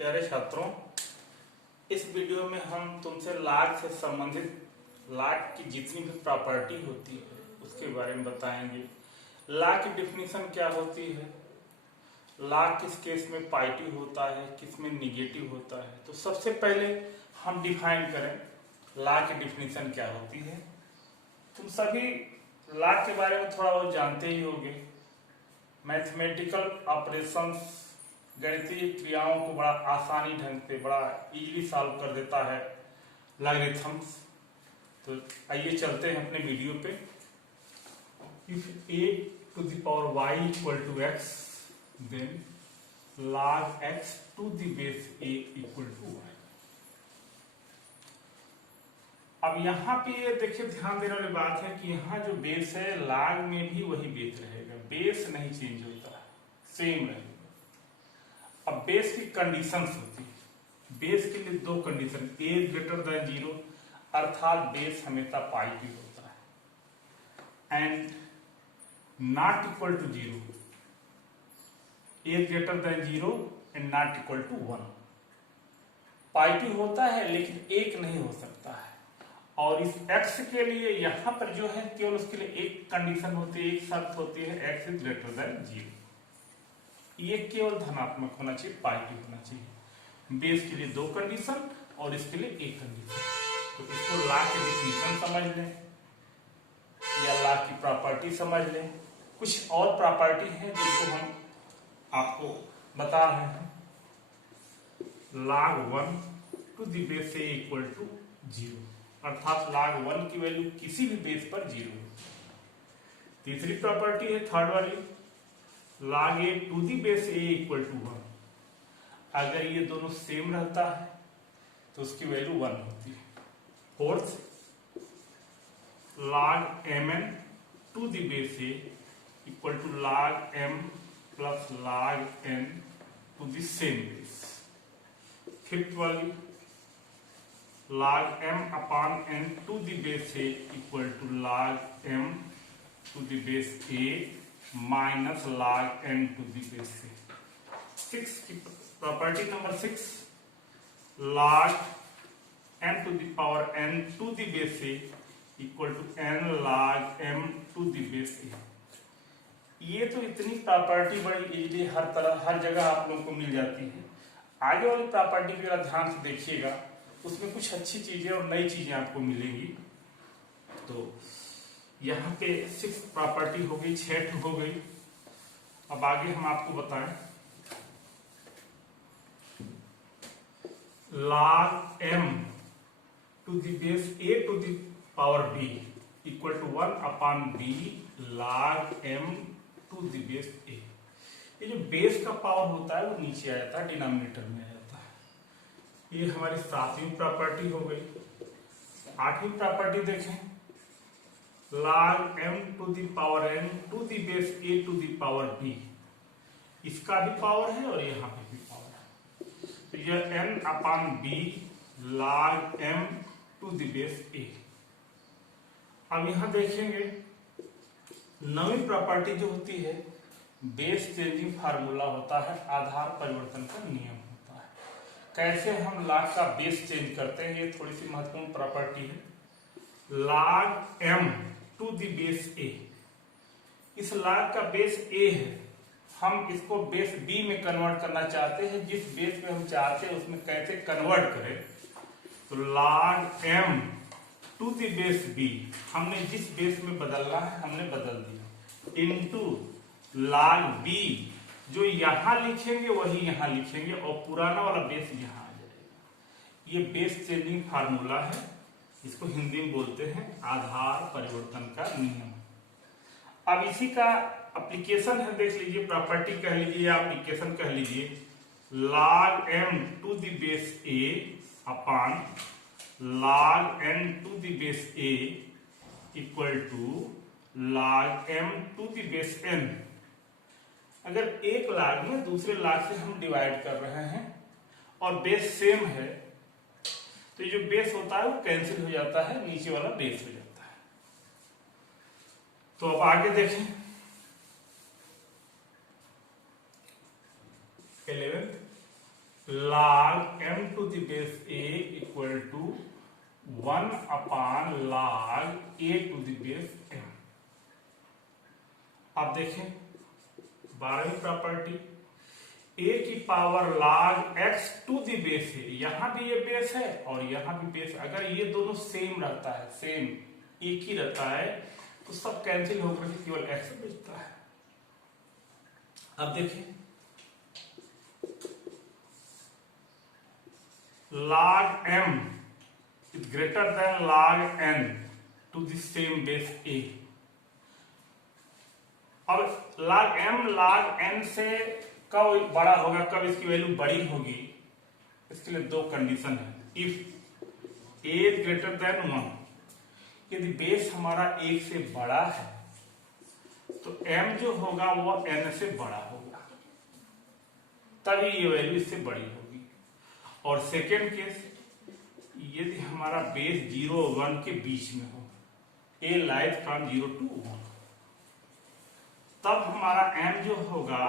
प्यारे छात्रों, इस वीडियो में हम तुमसे log से संबंधित log की जितनी भी प्रॉपर्टी होती है उसके बारे में बताएंगे। log की डिफिनीशन क्या होती है, log किस केस में पॉजिटिव होता है, किस में निगेटिव होता है। तो सबसे पहले हम डिफाइन करें log की डिफिनीशन क्या होती है। तुम सभी log के बारे में थोड़ा बहुत जानते ही होंगे। मैथमेटिकल ऑपरेशंस, गणितीय क्रियाओं को बड़ा आसानी ढंग से बड़ा इजीली सॉल्व कर देता है लॉगरिथम्स। तो आइए चलते हैं अपने वीडियो पे। If a to the power y equal to x, then log x to the base a equal to y। अब यहाँ पे ये देखिए, ध्यान देने वाली बात है कि यहाँ जो बेस है log में भी वही बेस रहेगा, बेस नहीं चेंज होता है, सेम रहेगा। अब बेस की कंडीशंस होती है, बेस के लिए दो कंडीशन, a ग्रेटर देन 0 अर्थात बेस हमेशा पॉजिटिव होता है, and not equal to 0, a greater than 0 and not equal to 1। Positive होता है लेकिन एक नहीं हो सकता है। और इस x के लिए यहां पर जो है केवल उसके लिए एक कंडीशन होती है, एक शर्त होती है, x इज ग्रेटर देन 0। ये केवल धनात्मक होना चाहिए, पॉजिटिव होना चाहिए। बेस के लिए दो कंडीशन और इसके लिए एक कंडीशन। तो इसको लॉग की डिफिनीशन समझ लें या लॉग की प्रॉपर्टी समझ लें। कुछ और प्रॉपर्टी है जिनको हम आपको बता रहे हैं। log 1 to the base a equal to 0 अर्थात log 1 की वैल्यू किसी भी बेस पर 0 है। तीसरी प्रॉपर्टी है थर्ड वाली, log a to the base a equal to 1। अगर ये दोनों सेम रहता है तो उसकी वैल्यू 1 होती है। Fourth, log mn to the base a equal to log m plus log n to the same base. Fifth वाली, log m upon n to the base a equal to log m to the base a minus log n to the base a। Six की property number 6, log m to the power n to the base a equal to n log m to the base a। ये तो इतनी property बड़ी easily हर जगह आप लोगों को मिल जाती है। आगे वाली प्रॉपर्टी भी अगर ध्यान से देखिएगा उसमें कुछ अच्छी चीजें और नई चीजें आपको मिलेंगी। तो यहाँ पे 6 प्रॉपर्टी हो गई, 6 हो गई। अब आगे हम आपको बताएं, log m to the base a to the power b equal to 1 upon b log m to the base a। ये जो बेस का पावर होता है वो नीचे आ जाता है, डिनोमिनेटर में आ जाता है। ये हमारी 7वीं प्रॉपर्टी हो गई। 8वीं प्रॉपर्टी देखें, log m to the power n to the base a to the power b। इसका भी पावर है और यहाँ पे भी पावर है। तो यह n upon b log m to the base a। अब यहाँ देखेंगे 9वीं प्रॉपर्टी जो होती है, बेस चेंजिंग फार्मूला होता है, आधार परिवर्तन का नियम होता है। कैसे हम log का बेस चेंज करते हैं, ये थोड़ी सी महत्वपूर्ण प्रॉपर्टी है। log m to the base a, इस log का बेस a है, हम इसको बेस b में कन्वर्ट करना चाहते हैं। जिस बेस में हम चाहते हैं उसमें कैसे कन्वर्ट करें, तो log m to the base b, हमने जिस बेस में बदलना है हमने बदल दिया, इनटू log b, जो यहां लिखेंगे वही यहां लिखेंगे और पुराना वाला बेस यहां आ जाएगा। ये बेस चेंजिंग फार्मूला है, इसको हिंदी में बोलते हैं आधार परिवर्तन का नियम। अब इसी का एप्लीकेशन है, देख लीजिए, प्रॉपर्टी कह लीजिए या एप्लीकेशन कह लीजिए। log m to the base a upon log n to the base a equal to log m to the base n। अगर एक log में दूसरे log से हम डिवाइड कर रहे हैं और बेस सेम है तो ये जो बेस होता है वो कैंसिल हो जाता है, नीचे वाला बेस हो जाता है। तो अब आगे देखें, 11th log m to the base a equal to 1 upon log a to the base m। अब देखें 12वीं प्रॉपर्टी, a की power log x to the base है, यहां भी ये बेस है और यहां भी बेस। अगर ये दोनों सेम रहता है, सेम एक ही रहता है, तो सब कैंसिल होकर केवल x बचता है। अब देखिए log m is greater than log n to the same base a। अब log m log n से कब बड़ा होगा, कब इसकी वैल्यू बड़ी होगी, इसके लिए दो कंडीशन है। If a is greater than 1, यदि बेस हमारा 1 से बड़ा है तो m जो होगा वो n से बड़ा होगा, तभी ये वैल्यू इससे बड़ी होगी। और सेकेंड केस, यदि हमारा बेस 0 और 1 के बीच में हो, a लाइज फ्रॉम 0 to 1, तब हमारा m जो होगा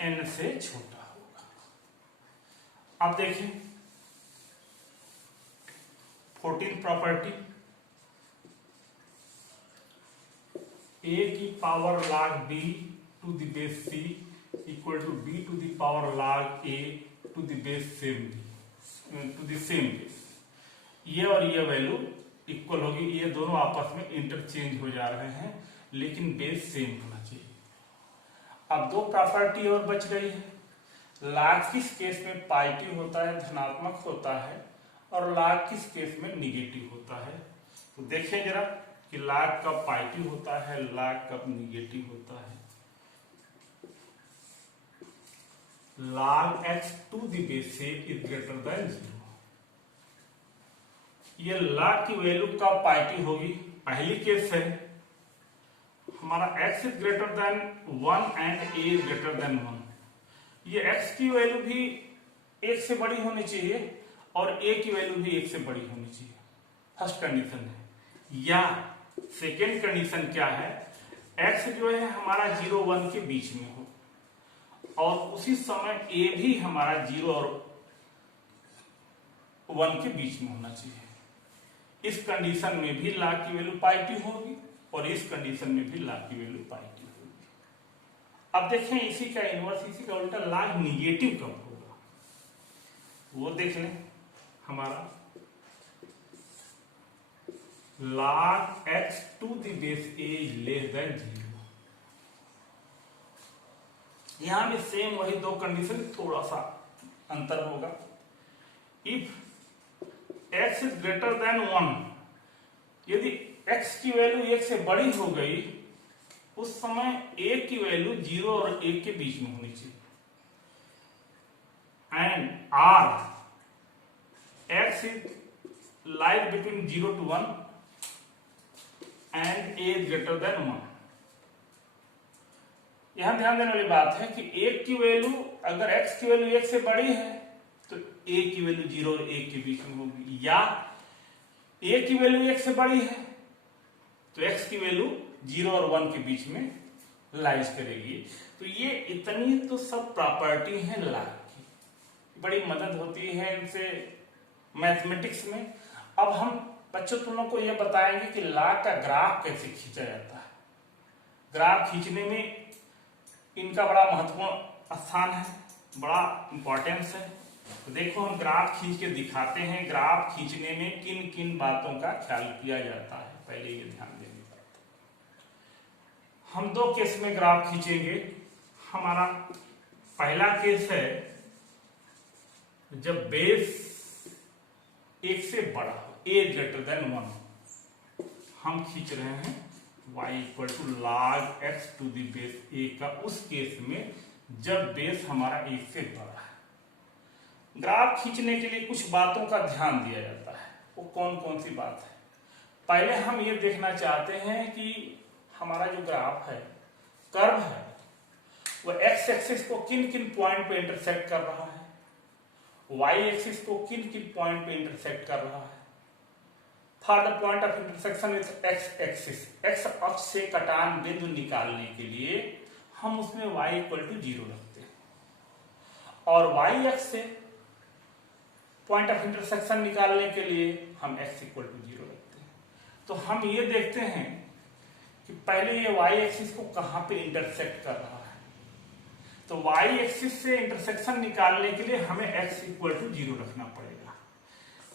n से छोटा होगा। अब देखें 14th प्रॉपर्टी, a की power log b to the base c equal to b to the power log a to the base same to the same base. ये और ये वैल्यू इक्वल होगी, ये दोनों आपस में इंटरचेंज हो जा रहे हैं, लेकिन बेस सेम होना चाहिए। अब दो प्रॉपर्टी और बच गई है। log किस केस में पॉजिटिव होता है, धनात्मक होता है, और log किस केस में निगेटिव होता है। तो देखें जरा कि log कब पॉजिटिव होता है, log कब निगेटिव होता है। log x to the base a is greater than 0। ये log की वैल्यू कब पॉजिटिव होगी, पहली केस है हमारा x is greater then 1 and a is greater then 1। ये x की वैल्यू भी 1 से बड़ी होनी चाहिए और a की वैल्यू भी 1 से बड़ी होनी चाहिए, फर्स्ट कंडीशन है। या सेकेंड कंडीशन क्या है, x जो है हमारा 0 1 के बीच में हो और उसी समय a भी हमारा 0 और 1 के बीच में होना चाहिए। इस कंडीशन में भी log की वैल्यू पॉजिटिव होगी और इस कंडीशन में भी log की वैल्यू पॉजिटिव होगी। अब देखें इसी का इनवर्स, इसी का उल्टा, log निगेटिव कब होगा वो देख लें। हमारा log x to the base a is less than 0। यहां भी सेम वही दो कंडीशन, थोड़ा सा अंतर होगा। If x is greater then 1, यदि x की वैल्यू 1 से बड़ी हो गई, उस समय a की वैल्यू 0 और 1 के बीच में होनी चाहिए। And r x is lies between 0 to 1 and a is greater then 1। यहां ध्यान देने वाली बात है कि 1 की वैल्यू, अगर x की वैल्यू 1 से बड़ी है तो a की वैल्यू 0 और 1 के बीच में होगी, या a की वैल्यू 1 से बड़ी है तो x की वैल्यू 0 और 1 के बीच में लाइज करेगी। तो ये इतनी तो सब प्रॉपर्टी है log की, बड़ी मदद होती है इनसे मैथमेटिक्स में। अब हम बच्चों तुम लोग को यह बताएंगे कि log का ग्राफ कैसे खींचा जाता है। ग्राफ खींचने में इनका बड़ा महत्वपूर्ण स्थान है, बड़ा इंपॉर्टेंस है। तो देखो हम ग्राफ खींच के दिखाते हैं, ग्राफ खींचने में किन किन बातों का ख्याल किया जाता है, पहले ये ध्यान देने की बात। हम दो केस में ग्राफ खींचेंगे। हमारा पहला केस है जब बेस 1 से बड़ा हो, a ग्रेटर देन 1। हम खींच रहे हैं y equal to log x to the base a का, उस केस में जब बेस हमारा 1 से बड़ा है। ग्राफ खींचने के लिए कुछ बातों का ध्यान दिया जाता है। वो कौन कौन सी बात है, पहले हम ये देखना चाहते हैं कि हमारा जो ग्राफ है, कर्व है, वो x एक्सिस को किन किन पॉइंट पे इंटरसेक्ट कर रहा है, y एक्सिस को किन किन पॉइंट पे इंटरसेक्ट कर रहा है। For the point of intersection with x axis, x अक्ष से कटान बिंदु निकालने के लिए हम उसमें y इक्वल टू 0 रखते हैं। और वाई एक्स से पॉइंट ऑफ इंटरसेक्शन निकालने के लिए हम x इक्वल टू 0 रखते हैं। तो हम ये देखते हैं कि पहले ये y एक्सिस को कहां पे इंटरसेक्ट कर रहा है। तो y एक्सिस से इंटरसेक्शन निकालने के लिए हमें x इक्वल टू 0 रखना पड़ेगा।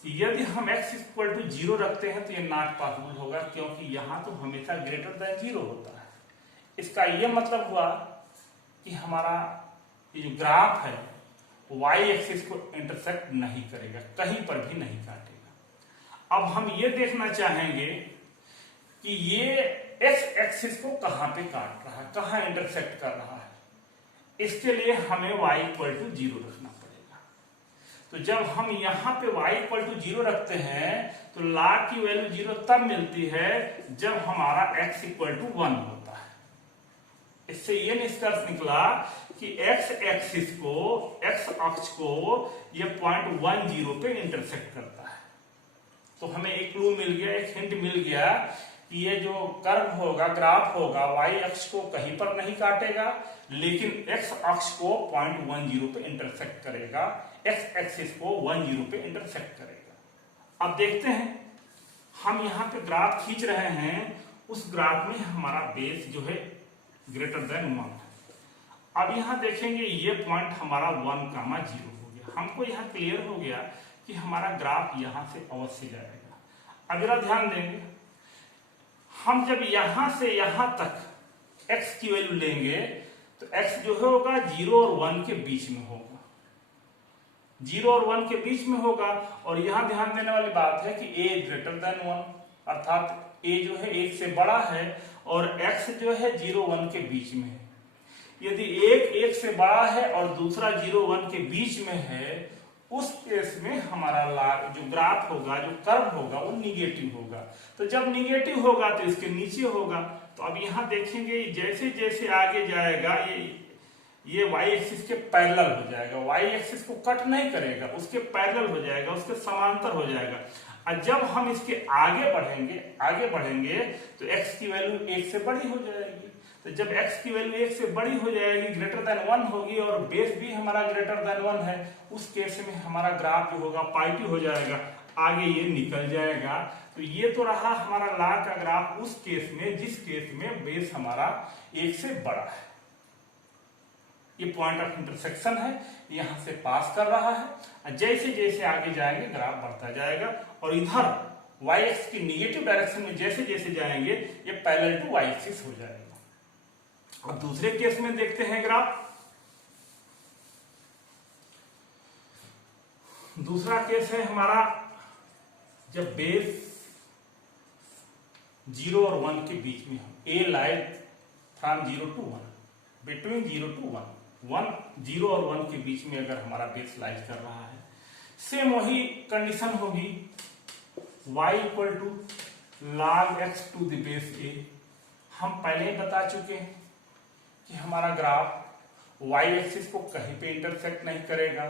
यदि हम x इक्वल टू 0 रखते हैं तो ये नॉट पॉसिबल होगा, क्योंकि यहां तो हमेशा ग्रेटर देन 0 होता है। इसका यह मतलब हुआ कि हमारा ये जो ग्राफ है y एक्सिस को इंटरसेक्ट नहीं करेगा, कहीं पर भी नहीं काटेगा। अब हम ये देखना चाहेंगे कि ये x एक्सिस को कहां पे काट रहा है, कहां इंटरसेक्ट कर रहा है। इसके लिए हमें y इक्वल टू 0 रखना पड़ेगा। तो जब हम यहां पे y इक्वल टू 0 रखते हैं तो log की वैल्यू 0 तब मिलती है जब हमारा x इक्वल टू 1 होता है। इससे ये निष्कर्ष निकला कि x एक्सिस को, x अक्ष को ये पॉइंट 10 पे इंटरसेक्ट करता है। तो हमें एक क्लू मिल गया, एक हिंट मिल गया कि ये जो कर्व होगा, ग्राफ होगा, y अक्ष को कहीं पर नहीं काटेगा, लेकिन x अक्ष को पॉइंट 10 पे इंटरसेक्ट करेगा, x एक्सिस को 10 पे इंटरसेक्ट करेगा। अब देखते हैं, हम यहाँ पे ग्राफ खींच रहे हैं, उस ग्राफ में हमारा बेस जो है ग्रेटर देन 1 है। अब यहां देखेंगे ये पॉइंट हमारा 1, 0 हो गया। हमको यहां क्लियर हो गया कि हमारा ग्राफ यहां से अवश्य जाएगा। अब जरा ध्यान देंगे, हम जब यहां से यहां तक x की वैल्यू लेंगे तो x जो होगा 0 और 1 के बीच में होगा, 0 और 1 के बीच में होगा। और यहां ध्यान देने वाली बात है कि a ग्रेटर देन 1, अर्थात a जो है 1 से बड़ा है और x जो है 0, 1 के बीच में है। यदि एक 1 से बड़ा है और दूसरा 0, 1 के बीच में है, उस केस में हमारा जो ग्राफ होगा, जो कर्व होगा, वो निगेटिव होगा। तो जब निगेटिव होगा तो इसके नीचे होगा। तो अब यहां देखेंगे जैसे जैसे आगे जाएगा ये y एक्सिस के पैरेलल हो जाएगा, y एक्सिस को कट नहीं करेगा, उसके पैरेलल हो जाएगा, उसके समांतर हो जाएगा। और जब हम इसके आगे बढ़ेंगे तो x की वैल्यू 1 से बड़ी हो जाएगी। तो जब x की वैल्यू 1 से बड़ी हो जाएगी, ग्रेटर देन 1 होगी और बेस भी हमारा ग्रेटर देन 1 है, उस केस में हमारा ग्राफ जो होगा पॉजिटिव हो जाएगा, आगे ये निकल जाएगा। तो ये तो रहा हमारा लॉग का ग्राफ उस केस में जिस केस में बेस हमारा 1 से बड़ा है। ये पॉइंट ऑफ इंटरसेक्शन है, यहां से पास कर रहा है। जैसे जैसे आगे जाएंगे ग्राफ बढ़ता जाएगा और इधर y एक्सिस की निगेटिव डायरेक्शन में जैसे जैसे जाएंगे ये पैरेलल टू y एक्सिस हो जाएगा। अब दूसरे केस में देखते हैं ग्राफ। दूसरा केस है हमारा जब बेस 0 और 1 के बीच में हो, a lies from 0 to 1, between 0 to 1, 0 और 1 के बीच में अगर हमारा बेस लाइज कर रहा है, सेम वही कंडीशन होगी, y equal to log x to the base a। हम पहले ही बता चुके हैं कि हमारा ग्राफ y एक्सिस को कहीं पे इंटरसेक्ट नहीं करेगा,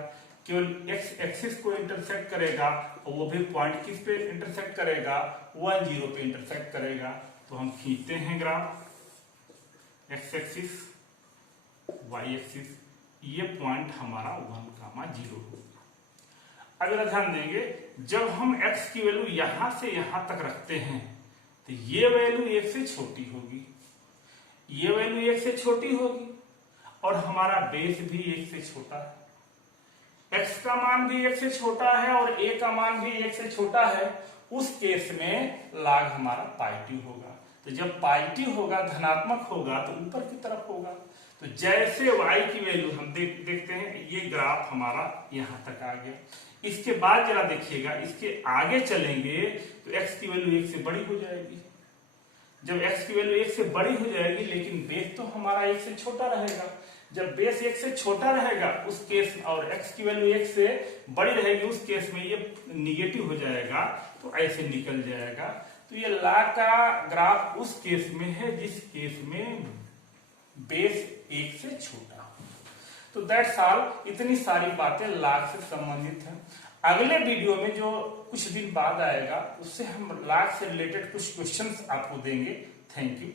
केवल x एक्सिस को इंटरसेक्ट करेगा, और वो भी पॉइंट किस पे इंटरसेक्ट करेगा, 1, 0 पे इंटरसेक्ट करेगा। तो हम खींचते हैं graph, x axis, y axis, ये पॉइंट हमारा 1, 0 होगा। अगर ध्यान देंगे, जब हम x की वैल्यू यहां से यहां तक रखते हैं तो ये वैल्यू 1 से छोटी होगी, ये वैल्यू 1 से छोटी होगी, और हमारा बेस भी 1 से छोटा है, x का मान भी 1 से छोटा है और a का मान भी 1 से छोटा है। उस केस में log हमारा पॉजिटिव होगा। तो जब पॉजिटिव होगा, धनात्मक होगा, तो ऊपर की तरफ होगा। तो जैसे y की वैल्यू हम देखते हैं, ये ग्राफ हमारा यहां तक आ गया। इसके बाद जरा देखिएगा, इसके आगे चलेंगे तो x की वैल्यू 1 से बड़ी हो जाएगी। जब x की वैल्यू 1 से बड़ी हो जाएगी, लेकिन बेस तो हमारा 1 से छोटा रहेगा। जब बेस 1 से छोटा रहेगा उस केस, और x की वैल्यू 1 से बड़ी रहेगी उस केस में ये निगेटिव हो जाएगा, तो ऐसे निकल जाएगा। तो ये log का ग्राफ उस केस में है जिस केस में बेस 1 से छोटा हो। तो दैट्स ऑल, इतनी सारी बातें log से संबंधित हैं। अगले वीडियो में जो कुछ दिन बाद आएगा उससे हम log से रिलेटेड कुछ क्वेश्चंस आपको देंगे। Thank you.